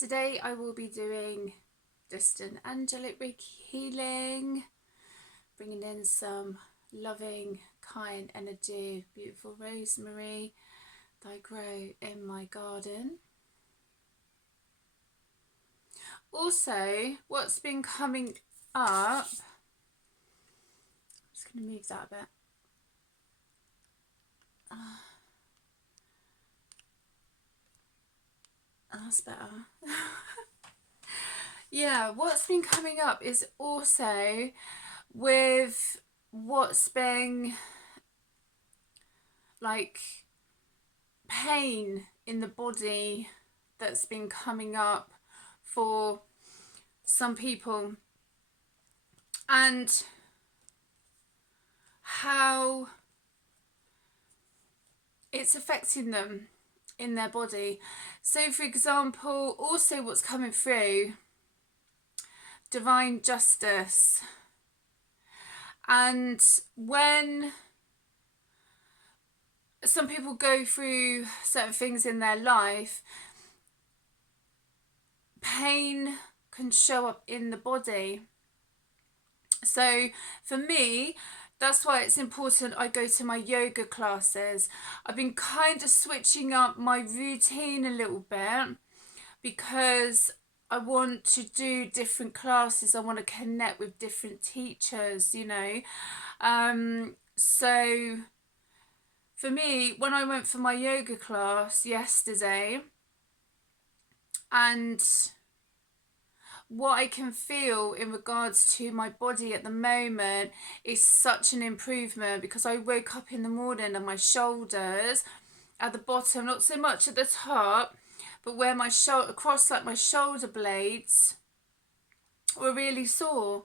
Today I will be doing distant angelic Reiki healing, bringing in some loving, kind energy, beautiful rosemary that I grow in my garden. Also, what's been coming up, I'm just going to move that a bit. That's better. Yeah, what's been coming up is also with what's been like pain in the body that's been coming up for some people, and how it's affecting them in their body. So for example, also what's coming through, divine justice. And when some people go through certain things in their life, pain can show up in the body. So for me, that's why it's important I go to my yoga classes. I've been kind of switching up my routine a little bit because I want to do different classes. I want to connect with different teachers, you know. So for me, when I went for my yoga class yesterday, and what I can feel in regards to my body at the moment is such an improvement, because I woke up in the morning and my shoulders at the bottom, not so much at the top, but where my shoulder, across like my shoulder blades, were really sore.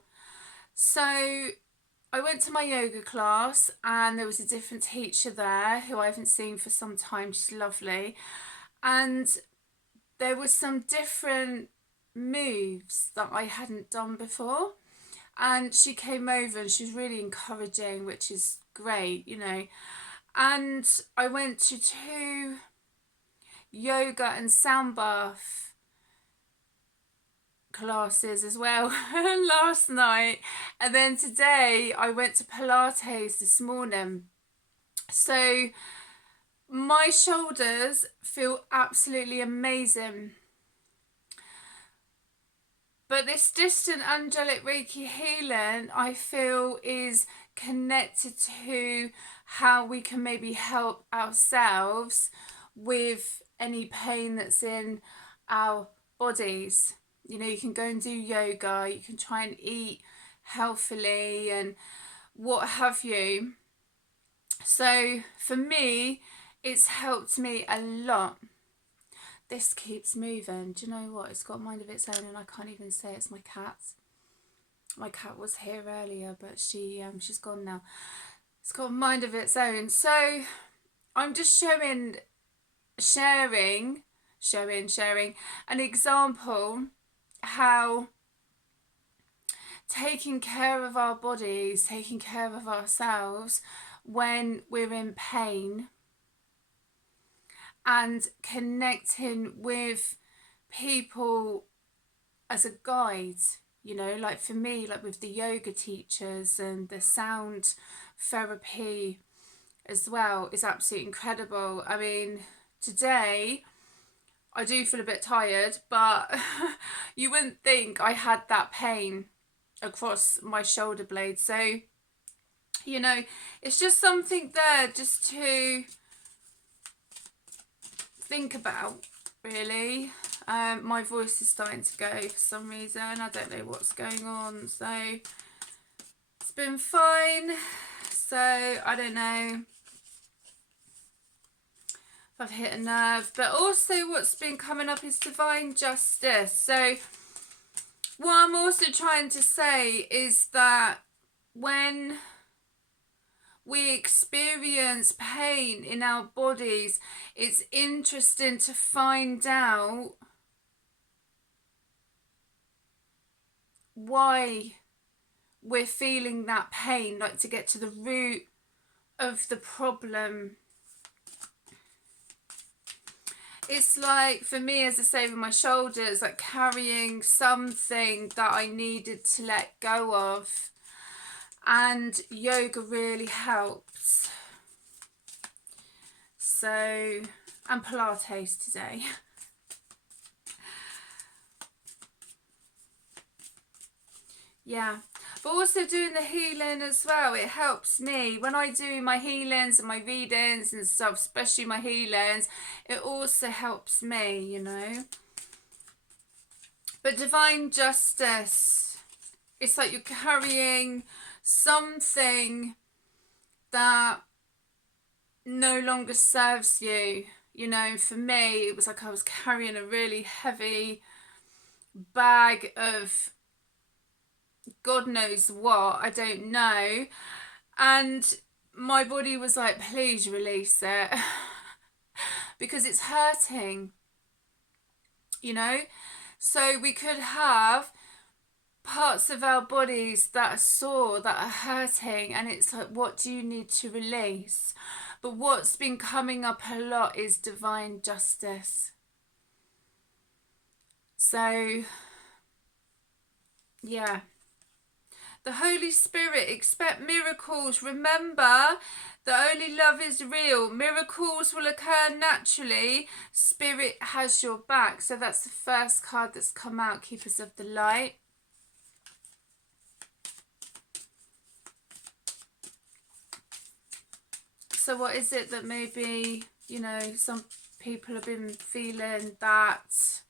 So I went to my yoga class and there was a different teacher there who I haven't seen for some time. She's lovely. And there was some different moves that I hadn't done before. And she came over and she was really encouraging, which is great, you know. And I went to 2 yoga and sound bath classes as well last night, and then today I went to Pilates this morning. So my shoulders feel absolutely amazing. But this distant angelic Reiki healing, I feel, is connected to how we can maybe help ourselves with any pain that's in our bodies. You know, you can go and do yoga, you can try and eat healthily and what have you. So for me, it's helped me a lot. This keeps moving. Do you know what? It's got a mind of its own, and I can't even say it's my cat. My cat was here earlier, but she's gone now. It's got a mind of its own. So I'm just sharing an example how taking care of our bodies, taking care of ourselves when we're in pain, and connecting with people as a guide, you know, like for me, like with the yoga teachers and the sound therapy as well, is absolutely incredible. I mean, today I do feel a bit tired, but you wouldn't think I had that pain across my shoulder blade. So, you know, it's just something there just to think about, really. My voice is starting to go for some reason. I don't know what's going on. So it's been fine. So I don't know if I've hit a nerve. But also what's been coming up is divine justice. So what I'm also trying to say is that when we experience pain in our bodies, it's interesting to find out why we're feeling that pain, like to get to the root of the problem. it's like, for me, as I say, with my shoulders, like carrying something that I needed to let go of. And yoga really helps. So, and Pilates today. Yeah, but also doing the healing as well, it helps me when I do my healings and my readings and stuff, especially my healings. It also helps me, you know. But divine justice, it's like you're carrying something that no longer serves you. You know, for me, it was like I was carrying a really heavy bag of God knows what, I don't know. And my body was like, please release it. Because it's hurting, you know. So we could have parts of our bodies that are sore, that are hurting, and it's like, what do you need to release? But what's been coming up a lot is divine justice. So, yeah. The Holy Spirit, expect miracles. Remember that only love is real. Miracles will occur naturally. Spirit has your back. So that's the first card that's come out, Keepers of the Light. So what is it that maybe, you know, some people have been feeling that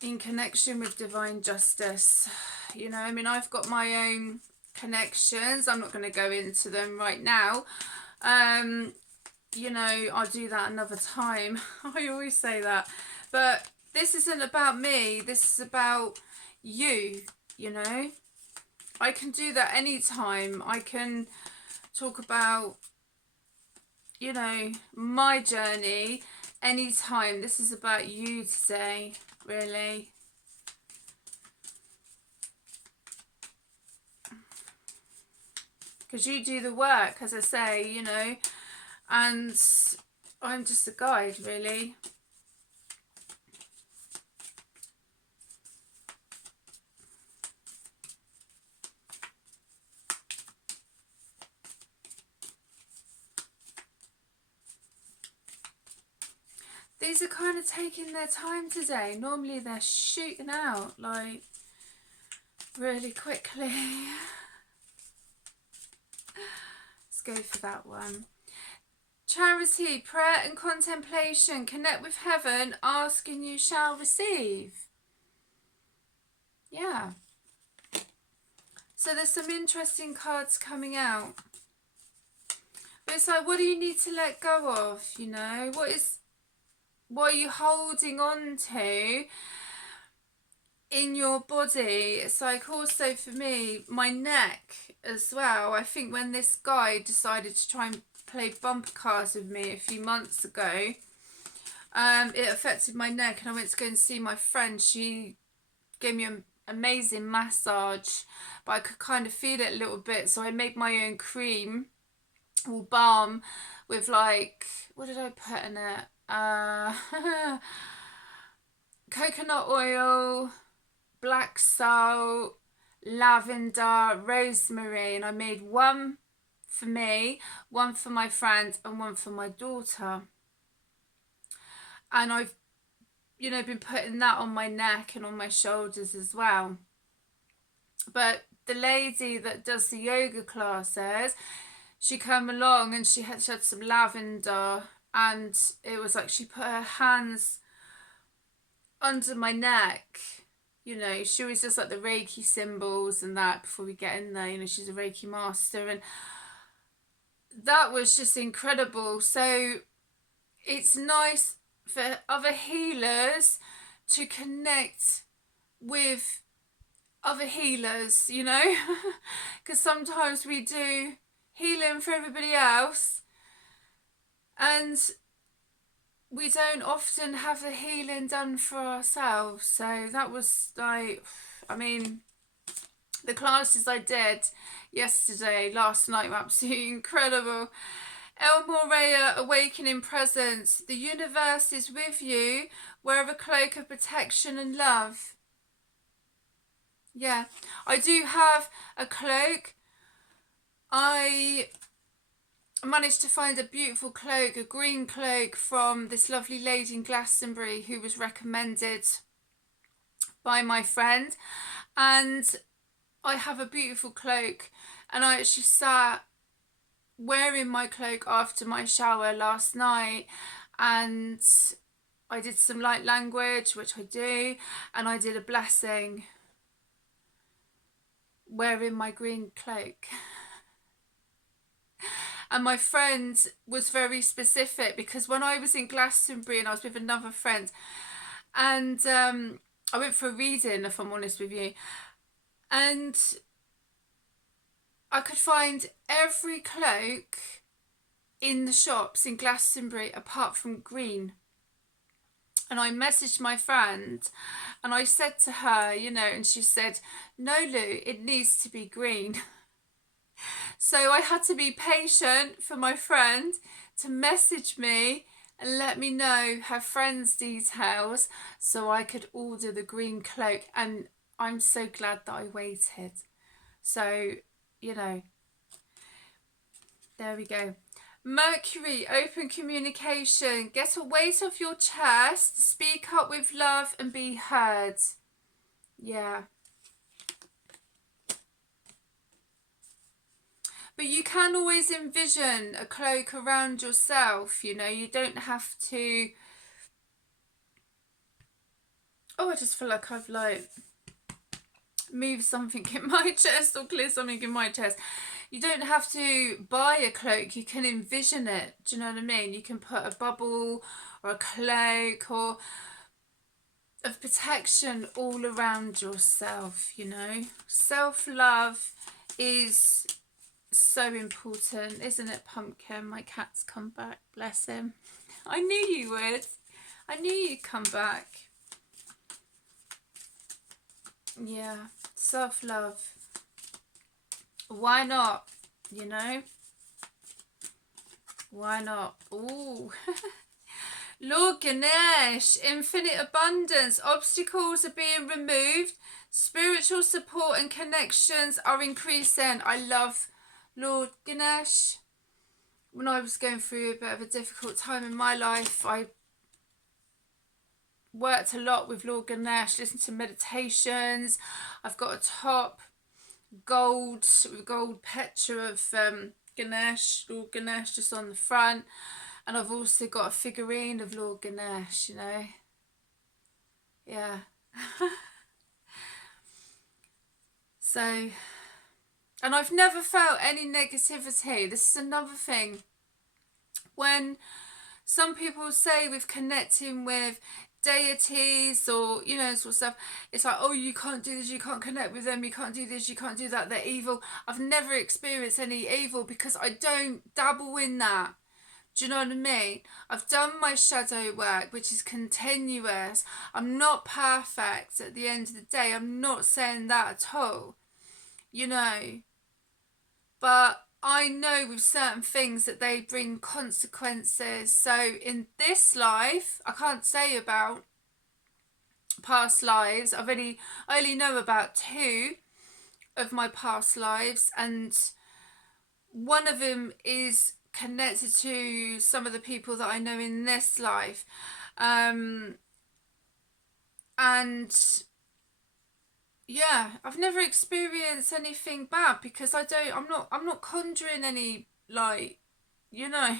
in connection with divine justice? You know, I mean, I've got my own connections. I'm not going to go into them right now. You know, I'll do that another time. I always say that. But this isn't about me. This is about you, you know. I can do that anytime. I can talk about, you know, my journey anytime. This is about you today, really. Because you do the work, as I say, you know, and I'm just a guide, really. These are kind of taking their time today. Normally they're shooting out like really quickly. Let's go for that one. Charity, prayer and contemplation. Connect with heaven. Ask and you shall receive. Yeah. So there's some interesting cards coming out. But it's like, what do you need to let go of? You know, what are you holding on to in your body? It's like, also for me, my neck as well. I think when this guy decided to try and play bumper cars with me a few months ago, it affected my neck, and I went to go and see my friend. She gave me an amazing massage, but I could kind of feel it a little bit, so I made my own cream or balm with, like, what did I put in it? Coconut oil, black salt, lavender, rosemary, and I made one for me, one for my friend, and one for my daughter. And I've, you know, been putting that on my neck and on my shoulders as well. But the lady that does the yoga classes, she came along and she had some lavender, and it was like she put her hands under my neck. You know, she was just like the Reiki symbols and that before we get in there. You know, she's a Reiki master, and that was just incredible. So it's nice for other healers to connect with other healers, you know, because sometimes we do healing for everybody else and we don't often have the healing done for ourselves. So that was like, I mean, the classes I did yesterday, last night were absolutely incredible. El Morea, Awakening Presence. The universe is with you. Wear a cloak of protection and love. Yeah, I do have a cloak. I managed to find a beautiful cloak, a green cloak from this lovely lady in Glastonbury who was recommended by my friend. And I have a beautiful cloak, and I actually sat wearing my cloak after my shower last night, and I did some light language, which I do, and I did a blessing wearing my green cloak. And my friend was very specific, because when I was in Glastonbury and I was with another friend, and I went for a reading, if I'm honest with you, and I could find every cloak in the shops in Glastonbury apart from green. And I messaged my friend and I said to her, you know, and she said, no, Lou, it needs to be green. So I had to be patient for my friend to message me and let me know her friend's details so I could order the green cloak. And I'm so glad that I waited. So, you know, there we go. Mercury, open communication. Get a weight off your chest. Speak up with love and be heard. Yeah. But you can always envision a cloak around yourself, you know. You don't have to... Oh, I just feel like I've like moved something in my chest or cleared something in my chest. You don't have to buy a cloak, you can envision it. Do you know what I mean? You can put a bubble or a cloak or of protection all around yourself, you know. Self-love is so important, isn't it, Pumpkin? My cat's come back, bless him. I knew you would. I knew you'd come back. Yeah, self-love. Why not? You know? Why not? Ooh. Lord Ganesh, infinite abundance. Obstacles are being removed. Spiritual support and connections are increasing. I love Lord Ganesh. When I was going through a bit of a difficult time in my life, I worked a lot with Lord Ganesh, listened to meditations. I've got a top gold picture of Ganesh, Lord Ganesh, just on the front. And I've also got a figurine of Lord Ganesh, you know. Yeah. So, and I've never felt any negativity. This is another thing. When some people say with connecting with deities or, you know, sort of stuff, it's like, oh, you can't do this, you can't connect with them, you can't do this, you can't do that, they're evil. I've never experienced any evil because I don't dabble in that. Do you know what I mean? I've done my shadow work, which is continuous. I'm not perfect at the end of the day. I'm not saying that at all, you know. But I know with certain things that they bring consequences. So in this life, I can't say about past lives. I only know about 2 of my past lives, and one of them is connected to some of the people that I know in this life. And yeah, I've never experienced anything bad because I'm not conjuring any, like, you know.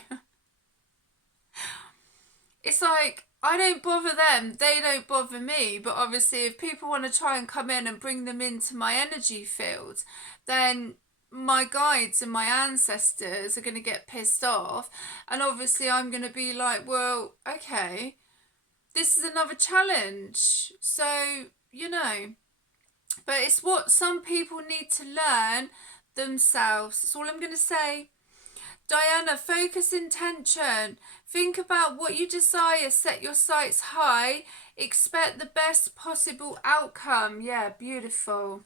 It's like, I don't bother them, they don't bother me. But obviously if people want to try and come in and bring them into my energy field, then my guides and my ancestors are going to get pissed off. And obviously I'm going to be like, well, okay, this is another challenge. So, you know, but it's what some people need to learn themselves. That's all I'm going to say. Diana, focus intention. Think about what you desire. Set your sights high. Expect the best possible outcome. Yeah, beautiful.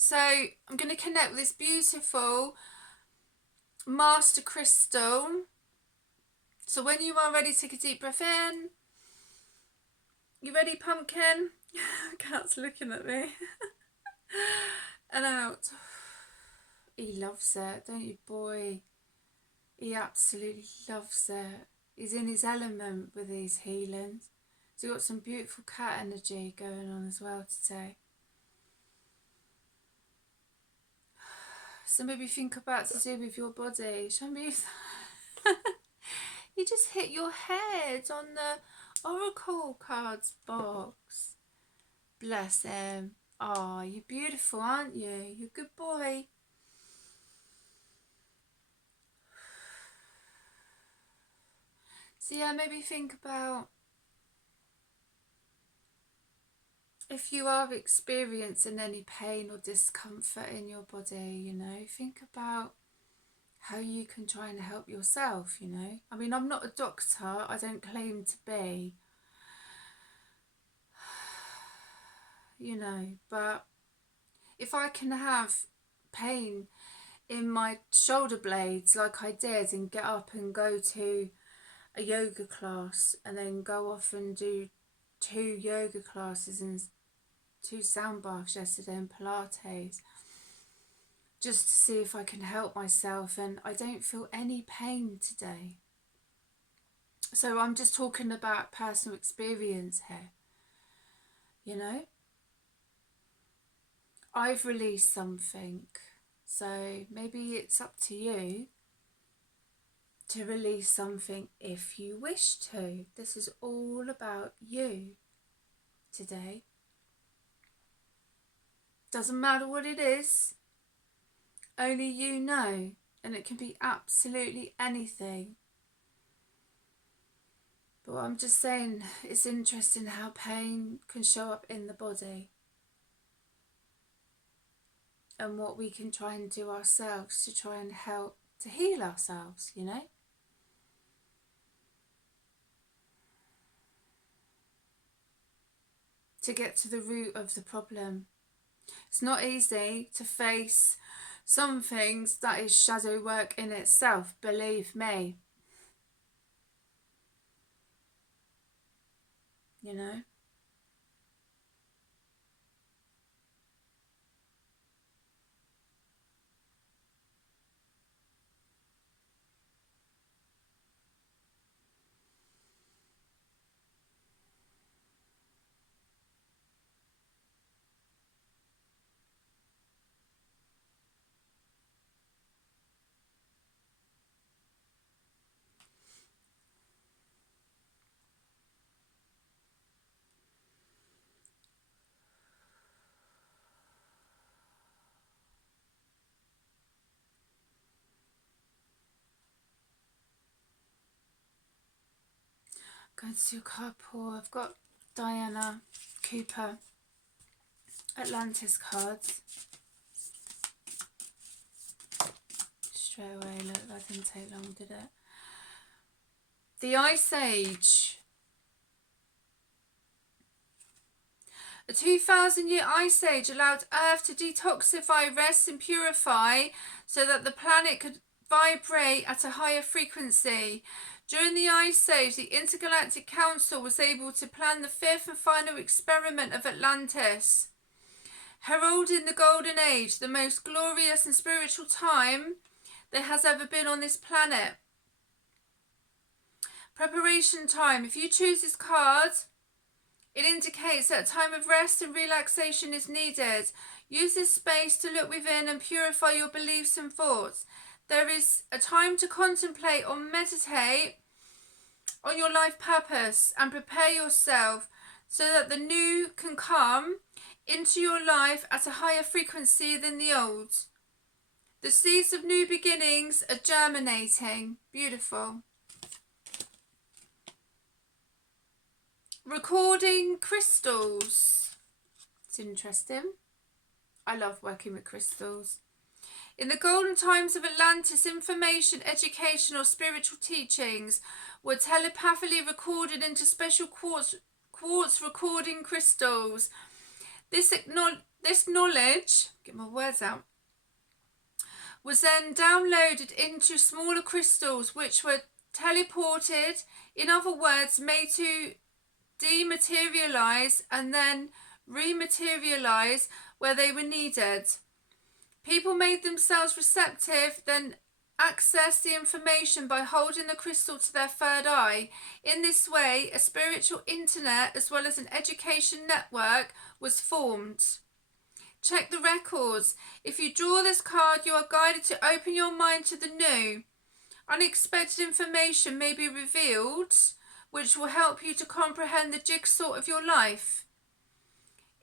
So I'm going to connect with this beautiful Master Crystal. So when you are ready, take a deep breath in. You ready, pumpkin? Cat's looking at me. And out. He loves it, don't you, boy? He absolutely loves it. He's in his element with these healings. So you've got some beautiful cat energy going on as well today. So maybe think about to do with your body. Show me if you just hit your head on the oracle cards box. Bless him. Oh, you're beautiful, aren't you? You're a good boy. So yeah, maybe think about if you are experiencing any pain or discomfort in your body, you know, think about how you can try and help yourself, you know. I mean, I'm not a doctor, I don't claim to be, you know, but if I can have pain in my shoulder blades like I did and get up and go to a yoga class and then go off and do 2 yoga classes and 2 sound baths yesterday and Pilates, just to see if I can help myself, and I don't feel any pain today. So I'm just talking about personal experience here, you know. I've released something, so maybe it's up to you to release something if you wish to. This is all about you today. Doesn't matter what it is, only you know, and it can be absolutely anything. But I'm just saying, it's interesting how pain can show up in the body and what we can try and do ourselves to try and help to heal ourselves, you know. To get to the root of the problem. It's not easy to face some things that is shadow work in itself, believe me. You know? Going to do a card pull. I've got Diana Cooper Atlantis cards. Straight away, look, that didn't take long, did it? The Ice Age. A 2,000-year ice age allowed Earth to detoxify, rest and purify so that the planet could vibrate at a higher frequency. During the Ice Age, the Intergalactic Council was able to plan the 5th and final experiment of Atlantis. Heralding the Golden Age, the most glorious and spiritual time there has ever been on this planet. Preparation time. If you choose this card, it indicates that a time of rest and relaxation is needed. Use this space to look within and purify your beliefs and thoughts. There is a time to contemplate or meditate on your life purpose and prepare yourself so that the new can come into your life at a higher frequency than the old. The seeds of new beginnings are germinating. Beautiful. Recording crystals. It's interesting. I love working with crystals. In the golden times of Atlantis, information, education or spiritual teachings were telepathically recorded into special quartz recording crystals. This knowledge, get my words out, was then downloaded into smaller crystals which were teleported, in other words, made to dematerialize and then rematerialize where they were needed. People made themselves receptive, then accessed the information by holding the crystal to their third eye. In this way, a spiritual internet as well as an education network was formed. Check the records. If you draw this card, you are guided to open your mind to the new. Unexpected information may be revealed, which will help you to comprehend the jigsaw of your life.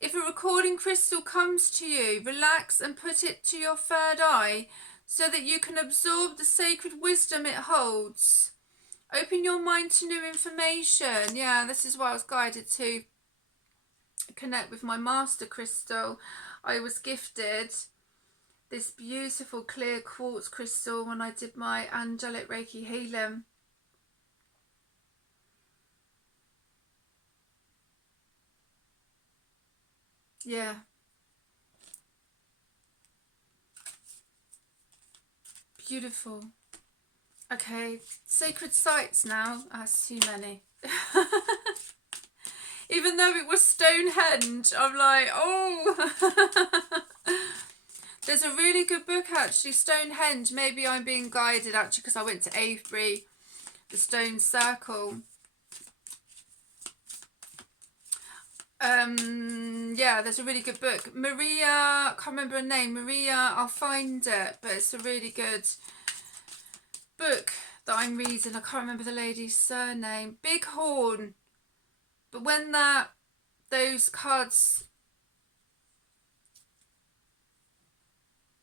If a recording crystal comes to you, relax and put it to your third eye so that you can absorb the sacred wisdom it holds. Open your mind to new information. Yeah, this is why I was guided to connect with my master crystal. I was gifted this beautiful clear quartz crystal when I did my angelic Reiki healing. Yeah. Beautiful. Okay, sacred sites now. That's too many. Even though it was Stonehenge, I'm like, oh. There's a really good book actually, Stonehenge. Maybe I'm being guided actually because I went to Avebury, the Stone Circle. Yeah, there's a really good book. Maria, I can't remember her name. Maria, I'll find it, but it's a really good book that I'm reading. I can't remember the lady's surname. Bighorn. But when those cards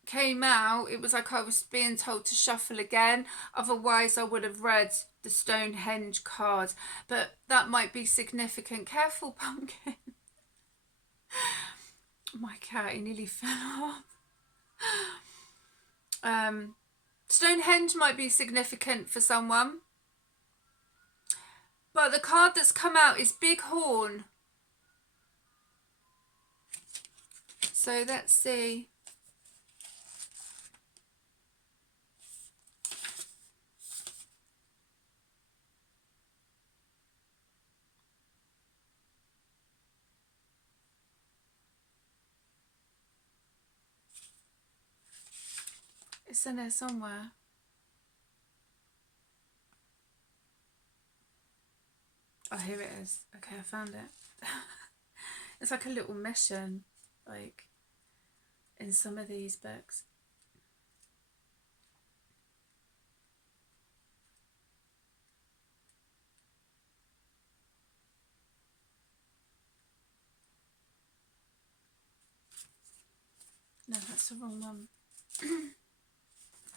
came out, it was like I was being told to shuffle again. Otherwise, I would have read the Stonehenge card. But that might be significant. Careful, pumpkin. My cat, he nearly fell off. Stonehenge might be significant for someone. But the card that's come out is Bighorn. So let's see. It's in there somewhere. Oh, here it is. Okay, I found it. It's like a little mission, like in some of these books. No, that's the wrong one.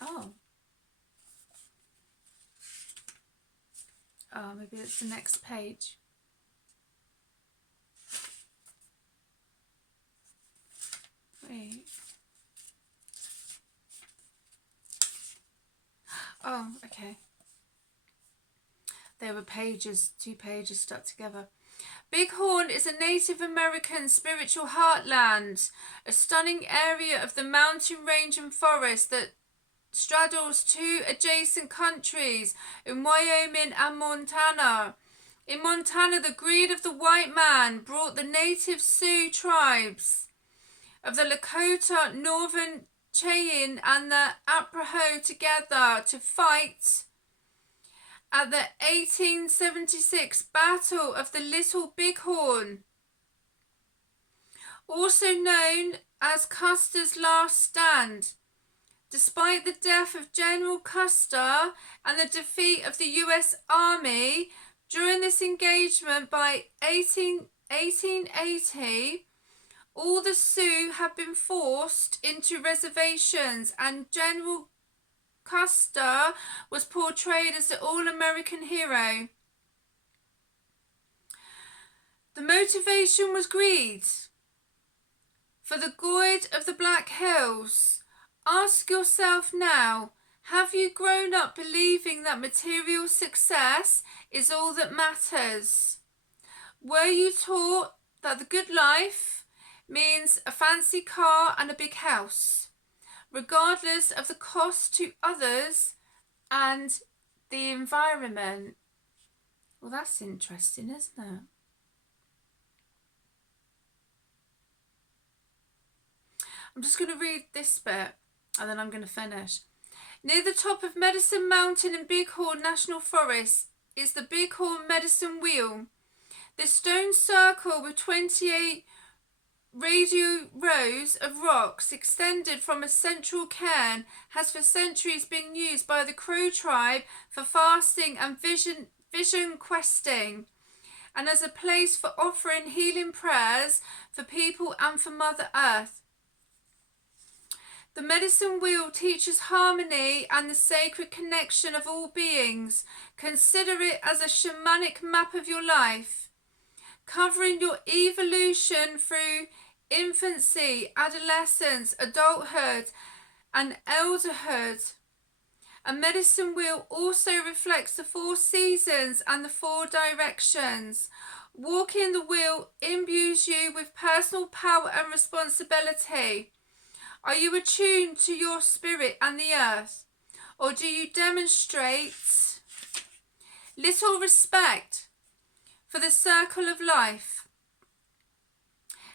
Oh. Oh, maybe it's the next page. Wait. Oh, okay. There were pages, 2 pages stuck together. Bighorn is a Native American spiritual heartland, a stunning area of the mountain range and forest that straddles 2 adjacent countries in Wyoming and Montana. In Montana, the greed of the white man brought the native Sioux tribes of the Lakota, Northern Cheyenne and the Arapaho together to fight at the 1876 Battle of the Little Bighorn, also known as Custer's Last Stand. Despite the death of General Custer and the defeat of the U.S. Army during this engagement by 1880, all the Sioux had been forced into reservations and General Custer was portrayed as the all-American hero. The motivation was greed. For the good of the Black Hills, ask yourself now, have you grown up believing that material success is all that matters? Were you taught that the good life means a fancy car and a big house? regardless of the cost to others and the environment. Well, that's interesting, isn't it? I'm just going to read this bit and then I'm going to finish. Near the top of Medicine Mountain in Bighorn National Forest is the Bighorn Medicine Wheel. This stone circle with 28 radial rows of rocks extended from a central cairn has for centuries been used by the Crow tribe for fasting and vision questing, and as a place for offering healing prayers for people and for Mother Earth. The medicine wheel teaches harmony and the sacred connection of all beings. Consider it as a shamanic map of your life, covering your evolution through infancy, adolescence, adulthood, and elderhood. A medicine wheel also reflects the 4 seasons and the 4 directions. Walking the wheel imbues you with personal power and responsibility. Are you attuned to your spirit and the earth, or do you demonstrate little respect for the circle of life?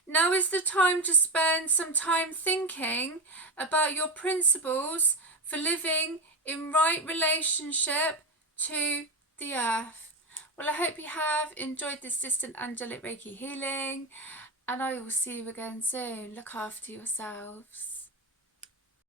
Now is the time to spend some time thinking about your principles for living in right relationship to the earth. Well, I hope you have enjoyed this distant angelic Reiki healing, and I will see you again soon. Look after yourselves.